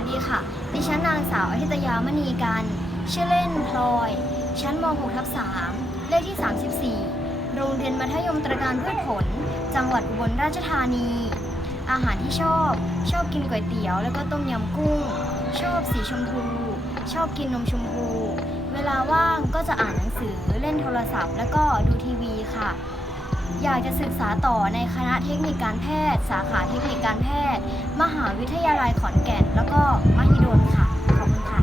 วัสดีค่ะ ดิฉันนางสาวอธิตยามณีกัน ชื่อเล่นพลอย ชั้นม .6 ทับ3เลขที่ 34 โรงเรียนมัธยมตระการพืชผล จังหวัดอุบลราชธานี อาหารที่ชอบ ชอบกินก๋วยเตี๋ยว แล้วก็ต้มยำกุ้ง ชอบสีชมพู ชอบกินนมชมพู เวลาว่างก็จะอ่านหนังสือ เล่นโทรศัพท์ แล้วก็ดูทีวีค่ะ อยากจะศึกษาต่อในคณะเทคนิคการแพทย์ สาขาเทคนิคการแพทย์ มหาวิทยาลัยขอนแก่น แล้วก็มหิดลค่ะ ขอบคุณค่ะ